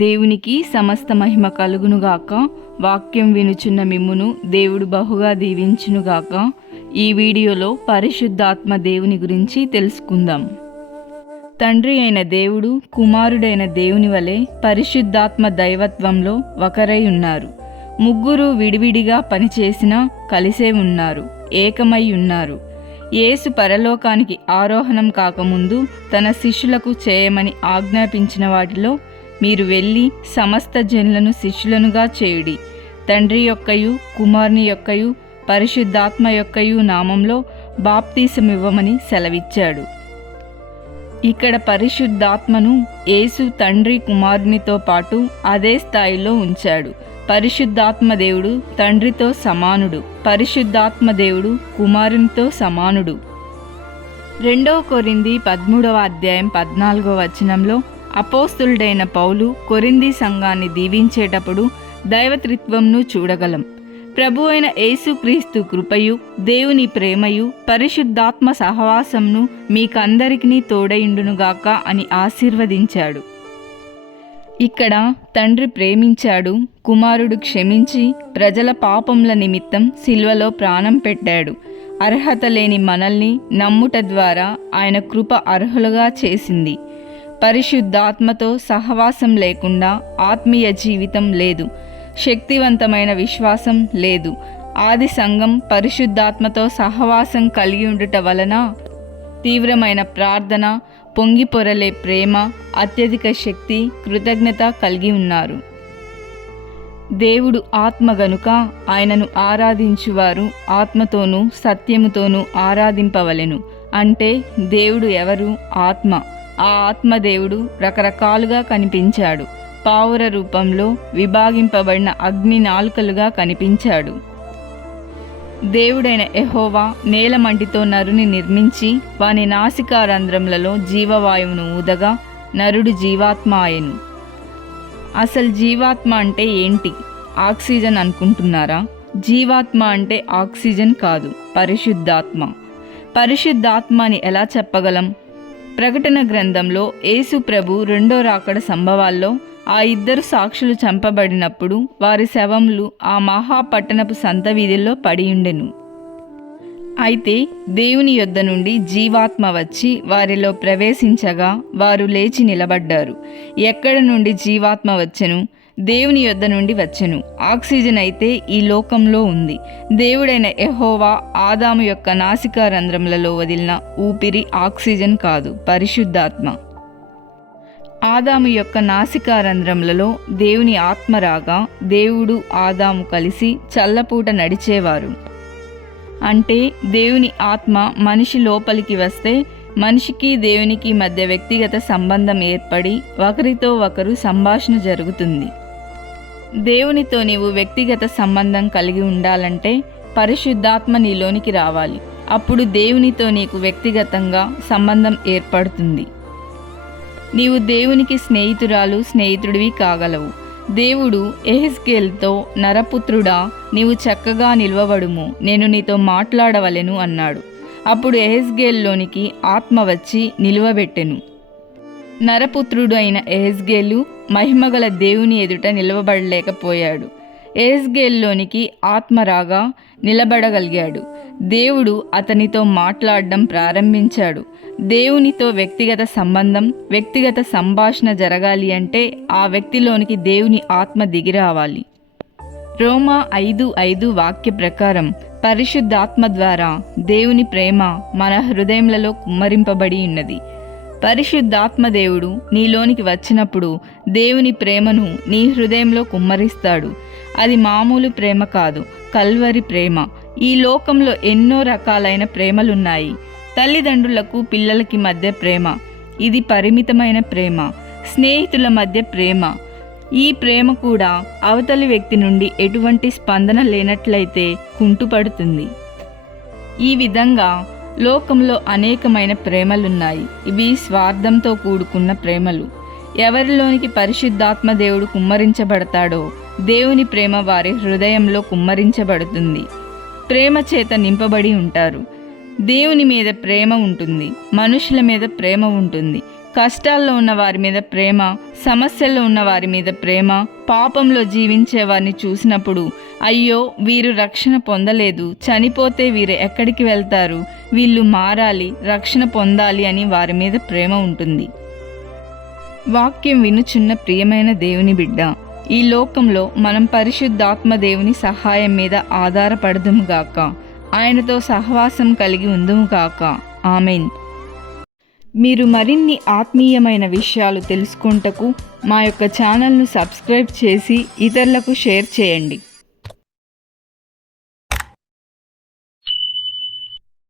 దేవునికి సమస్త మహిమ కలుగునుగాక. వాక్యం వినుచున్న మిమ్మును దేవుడు బహుగా దీవించునుగాక. ఈ వీడియోలో పరిశుద్ధాత్మ దేవుని గురించి తెలుసుకుందాం. తండ్రి అయిన దేవుడు కుమారుడైన దేవుని వలె పరిశుద్ధాత్మ దైవత్వంలో ఒకరై ఉన్నారు. ముగ్గురు విడివిడిగా పనిచేసినా కలిసే ఉన్నారు ఏకమై ఉన్నారు. యేసు పరలోకానికి ఆరోహణం కాకముందు తన శిష్యులకు చేయమని ఆజ్ఞాపించిన వాటిలో మీరు వెళ్ళి సమస్త జనులను శిష్యులనుగా చేయుడి. తండ్రి యొక్కయు కుమారుని యొక్కయు పరిశుద్ధాత్మ యొక్కయు నామంలో బాప్తీసమివ్వమని సెలవిచ్చాడు. ఇక్కడ పరిశుద్ధాత్మను యేసు తండ్రి కుమారునితో పాటు అదే స్థాయిలో ఉంచాడు. పరిశుద్ధాత్మ దేవుడు తండ్రితో సమానుడు. పరిశుద్ధాత్మ దేవుడు కుమారునితో సమానుడు. రెండవ కొరింది పదమూడవ అధ్యాయం పద్నాలుగో వచనంలో అపోస్తులుడైన పౌలు కొరింది సంఘాన్ని దీవించేటప్పుడు దైవత్రిత్వంను చూడగలం. ప్రభు అయిన యేసుక్రీస్తు కృపయు దేవుని ప్రేమయు పరిశుద్ధాత్మ సహవాసంను మీకందరికీ తోడయిండునుగాక అని ఆశీర్వదించాడు. ఇక్కడ తండ్రి ప్రేమించాడు కుమారుడు క్షమించి ప్రజల పాపముల నిమిత్తం సిల్వలో ప్రాణం పెట్టాడు. అర్హత లేని మనల్ని నమ్ముట ద్వారా ఆయన కృప అర్హులుగా చేసింది. పరిశుద్ధాత్మతో సహవాసం లేకుండా ఆత్మీయ జీవితం లేదు. శక్తివంతమైన విశ్వాసం లేదు. ఆది సంఘం పరిశుద్ధాత్మతో సహవాసం కలిగి ఉండుట వలన తీవ్రమైన ప్రార్థన పొంగి పొరలే ప్రేమ అత్యధిక శక్తి కృతజ్ఞత కలిగి ఉన్నారు. దేవుడు ఆత్మ గనుక ఆయనను ఆరాధించువారు ఆత్మతోనూ సత్యముతోనూ ఆరాధింపవలెను. అంటే దేవుడు ఎవరు? ఆత్మ. ఆ ఆత్మదేవుడు రకరకాలుగా కనిపించాడు. పావుర రూపంలో విభాగింపబడిన అగ్ని నాలుకలుగా కనిపించాడు. దేవుడైన ఎహోవా నేలమంటితో నరుని నిర్మించి వాని నాసికారంధ్రములలో జీవవాయువును ఊదగా నరుడు జీవాత్మ ఆయను. అసలు జీవాత్మ అంటే ఏంటి? ఆక్సిజన్ అనుకుంటున్నారా? జీవాత్మ అంటే ఆక్సిజన్ కాదు పరిశుద్ధాత్మ. పరిశుద్ధాత్మ అని ఎలా చెప్పగలం? ప్రకటన గ్రంథంలో యేసు ప్రభు రెండో రాకడ సంభవాల్లో ఆ ఇద్దరు సాక్షులు చంపబడినప్పుడు వారి శవములు ఆ మహాపట్టణపు సంత వీధుల్లో పడియుండెను. అయితే దేవుని యొద్ద నుండి జీవాత్మ వచ్చి వారిలో ప్రవేశించగా వారు లేచి నిలబడ్డారు. ఎక్కడ నుండి జీవాత్మ వచ్చెను? దేవుని యొద్ద నుండి వచ్చెను. ఆక్సిజన్ అయితే ఈ లోకంలో ఉంది. దేవుడైన ఎహోవా ఆదాము యొక్క నాసికా రంధ్రములలో వదిలిన ఊపిరి ఆక్సిజన్ కాదు పరిశుద్ధాత్మ. ఆదాము యొక్క నాసికా రంధ్రములలో దేవుని ఆత్మ రాగా దేవుడు ఆదాము కలిసి చల్లపూట నడిచేవారు. అంటే దేవుని ఆత్మ మనిషి లోపలికి వస్తే మనిషికి దేవునికి మధ్య వ్యక్తిగత సంబంధం ఏర్పడి ఒకరితో ఒకరు సంభాషణ జరుగుతుంది. దేవునితో నీవు వ్యక్తిగత సంబంధం కలిగి ఉండాలంటే పరిశుద్ధాత్మ నీలోనికి రావాలి. అప్పుడు దేవునితో నీకు వ్యక్తిగతంగా సంబంధం ఏర్పడుతుంది. నీవు దేవునికి స్నేహితురాలు స్నేహితుడివి కాగలవు. దేవుడు ఎహెస్కేల్తో నరపుత్రుడా నీవు చక్కగా నిల్వబడుము నేను నీతో మాట్లాడవలెను అన్నాడు. అప్పుడు ఎహెస్గేల్లోనికి ఆత్మ వచ్చి నిలువబెట్టెను. నరపుత్రుడు అయిన ఎహెస్గేలు మహిమగల దేవుని ఎదుట నిలవబడలేకపోయాడు. ఎహెస్గేల్లోనికి ఆత్మరాగా నిలబడగలిగాడు. దేవుడు అతనితో మాట్లాడడం ప్రారంభించాడు. దేవునితో వ్యక్తిగత సంబంధం వ్యక్తిగత సంభాషణ జరగాలి అంటే ఆ వ్యక్తిలోనికి దేవుని ఆత్మ దిగిరావాలి రోమా ఐదు ఐదు వాక్య ప్రకారం పరిశుద్ధాత్మ ద్వారా దేవుని ప్రేమ మన హృదయంలో కుమ్మరింపబడి ఉన్నది. పరిశుద్ధాత్మదేవుడు నీలోనికి వచ్చినప్పుడు దేవుని ప్రేమను నీ హృదయంలో కుమ్మరిస్తాడు. అది మామూలు ప్రేమ కాదు కల్వరి ప్రేమ. ఈ లోకంలో ఎన్నో రకాలైన ప్రేమలున్నాయి. తల్లిదండ్రులకు పిల్లలకి మధ్య ప్రేమ. ఇది పరిమితమైన ప్రేమ. స్నేహితుల మధ్య ప్రేమ. ఈ ప్రేమ కూడా అవతలి వ్యక్తి నుండి ఎటువంటి స్పందన లేనట్లయితే కుంటుపడుతుంది. ఈ విధంగా లోకంలో అనేకమైన ప్రేమలున్నాయి. ఇవి స్వార్థంతో కూడుకున్న ప్రేమలు. ఎవరిలోనికి పరిశుద్ధాత్మ దేవుడు కుమ్మరించబడతాడో దేవుని ప్రేమ వారి హృదయంలో కుమ్మరించబడుతుంది. ప్రేమ చేత నింపబడి ఉంటారు. దేవుని మీద ప్రేమ ఉంటుంది. మనుషుల మీద ప్రేమ ఉంటుంది. కష్టాల్లో ఉన్న వారి మీద ప్రేమ సమస్యల్లో ఉన్న వారి మీద ప్రేమ పాపంలో జీవించే వారిని చూసినప్పుడు అయ్యో వీరు రక్షణ పొందలేదు చనిపోతే వీరు ఎక్కడికి వెళ్తారు వీళ్ళు మారాలి రక్షణ పొందాలి అని వారి మీద ప్రేమ ఉంటుంది. వాక్యం వినుచున్న ప్రియమైన దేవుని బిడ్డ. ఈ లోకంలో మనం పరిశుద్ధాత్మ దేవుని సహాయం మీద ఆధారపడదుము గాక. ఆయనతో సహవాసం కలిగి ఉందుముగాక ఆమెన్. మీరు మరిన్ని ఆత్మీయమైన విషయాలు తెలుసుకుంటకు మా యొక్క ఛానల్ను సబ్స్క్రైబ్ చేసి ఇతరులకు షేర్ చేయండి.